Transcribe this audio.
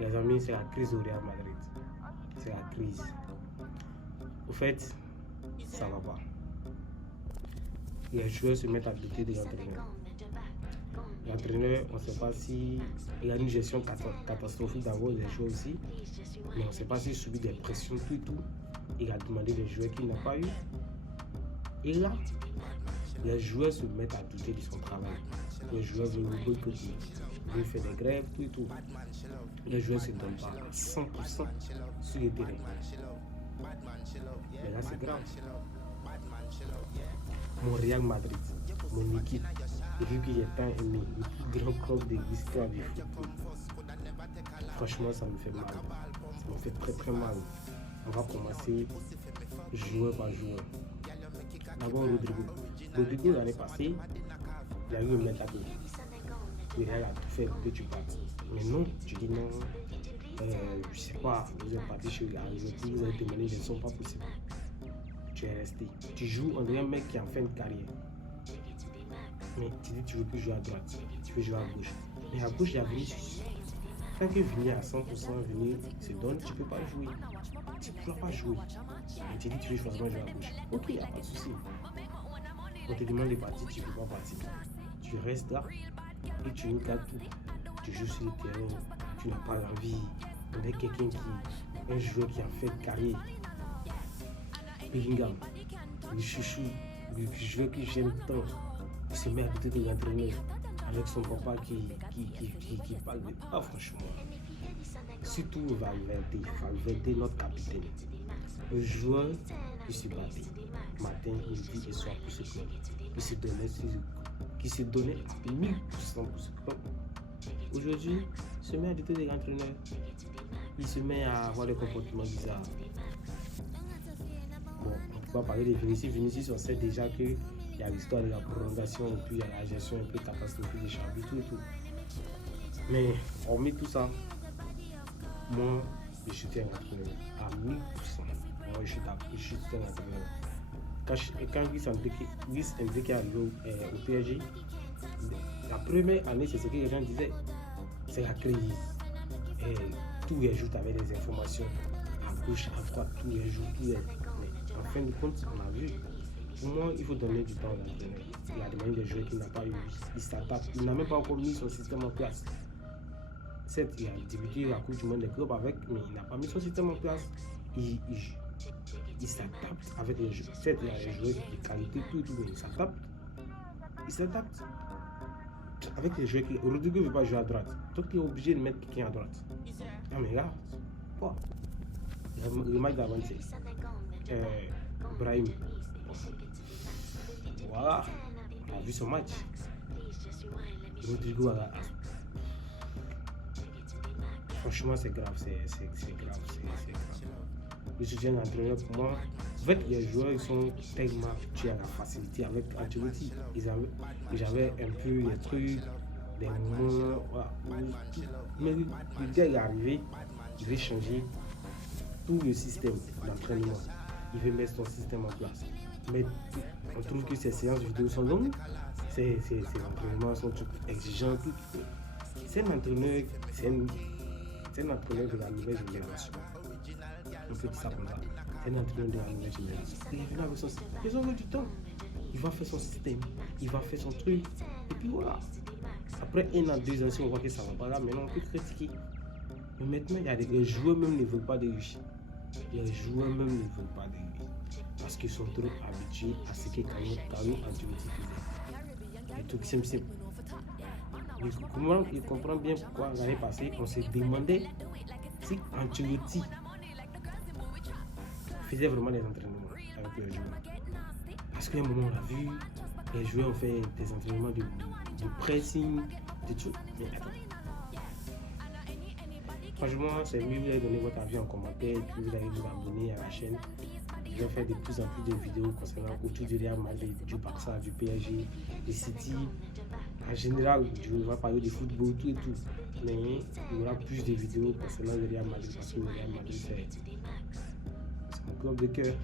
Les amis, c'est la crise au Real Madrid. C'est la crise. Au fait, ça va pas. Les joueurs se mettent à douter de l'entraîneur. L'entraîneur, on ne sait pas si il a une gestion catastrophique d'abord des joueurs aussi, mais on ne sait pas s'il subit des pressions tout et tout. Il a demandé des joueurs qu'il n'a pas eu. Et là, les joueurs se mettent à douter de son travail. Les joueurs veulent le boycotter. Ils veulent faire des grèves, tout et tout. Les joueurs ne se donnent pas à 100% sur le terrain. Mais là, c'est grave. Mon Real Madrid, mon équipe, vu qu'il est tant aimé, le plus grand club de l'histoire du football. Franchement, ça me fait mal. Ça me fait très très mal. On va commencer joueur par joueur. D'abord, Rodrigo. Rodrigo, l'année passée, il a eu un mec à dos. Il a tout fait pour que tu partes. Mais non, tu dis non. Je sais pas, vous êtes parti chez Liverpool, vous avez demandé des sons pas possible. Tu es resté. Tu joues, on dirait un mec qui est en fin de carrière. Mais tu dis tu veux plus jouer à droite, tu veux jouer à gauche. Mais à gauche, il y a Vinicius. Quand que Vinicius à 100%, Vinicius se donne, tu ne peux pas jouer. Tu ne pourras pas jouer. Et tu dis tu veux forcément jouer à gauche. Ok, il n'y a pas de souci. On te demande de partir, tu ne peux pas partir. Tu restes là et tu regardes tout. Tu joues sur le terrain, tu n'as pas envie. On est quelqu'un un joueur qui a fait carrière. Bellingham, le chouchou, le joueur que j'aime tant. Il se met à côté de l'entraîneur avec son papa qui parle de... Ah franchement, surtout Valverde, notre capitaine. Le joueur qui se battait matin, midi et soir pour ce club, qui se donnait à 1000% pour ce club. Aujourd'hui, il se met à côté de l'entraîneur. Il se met à avoir des comportements bizarres. Bon, on ne peut pas parler de Vinicius. Vinicius, on sait déjà que il y a l'histoire de la prolongation et puis il y a la gestion un peu catastrophique des champions, tout et tout. Mais hormis tout ça, moi, je suis un entraîneur à 1000%. Moi, je suis un entraîneur. Quand Luis Enrique est arrivé au PSG, la première année, c'est ce que les gens disaient. C'est la crise. Et tous les jours, tu avais des informations à gauche, à droite, tous les jours, Mais en fin de compte, on a vu. Pour moi, il faut donner du temps à l'entraîneur. Il a demandé des joueurs qu'il n'a pas eu. Il s'attaque. Il n'a même pas encore mis son système en place. Certes, il a débuté la Coupe du Monde des clubs avec, mais il n'a pas mis son système en place. Il s'adapte avec les joueurs. Certes, il y a des joueurs de qualité, tout, mais il s'adapte. Avec les joueurs qui... Rodrigo ne veut pas jouer à droite. Donc, il est obligé de mettre quelqu'un à droite. Ah, mais là, quoi? Le match d'avant, c'est Brahim. Voilà, on a vu son match. Rodrigo a... Franchement, c'est grave, c'est grave. Le soutien d'entraîneur, pour moi, en fait, les joueurs ils sont tellement habitués à la facilité avec Ancelotti. Ils avaient un peu des trucs, des moments, voilà. Mais le gars est arrivé, il veut changer tout le système d'entraînement. Il veut mettre son système en place. Mais on trouve que ces séances vidéo sont longues, ces entraînements sont exigeants. C'est un entraîneur, c'est un entraîneur de la nouvelle génération. On peut dire ça comme ça. C'est un entraîneur de la nouvelle génération. Il est venu avec son système. Ils ont eu du temps. Il va faire son système, il va faire son truc. Et puis voilà. Après 1 an, 2 ans, si on voit que ça va pas là, maintenant on peut critiquer. Mais maintenant, il y a les joueurs même ne veulent pas de lui. Les joueurs même ne veulent pas de lui. Parce qu'ils sont trop habitués à ce que Carlo Ancelotti faisait. Les trucs simples. Il comprend bien pourquoi l'année passée, on se demandait si Ancelotti faisait vraiment des entraînements avec les joueurs. Parce qu'à un moment, on a vu, les joueurs ont fait des entraînements de pressing, de tout. Mais attends. Franchement, c'est mieux, vous allez donner votre avis en commentaire et puis vous allez vous abonner à la chaîne. Je vais faire de plus en plus de vidéos concernant autour du Real Madrid, du Barça, du PSG, du City. En général, je vais parler de football, tout et tout. Mais il y aura plus de vidéos concernant le Real Madrid parce que le Real Madrid, c'est mon club de cœur.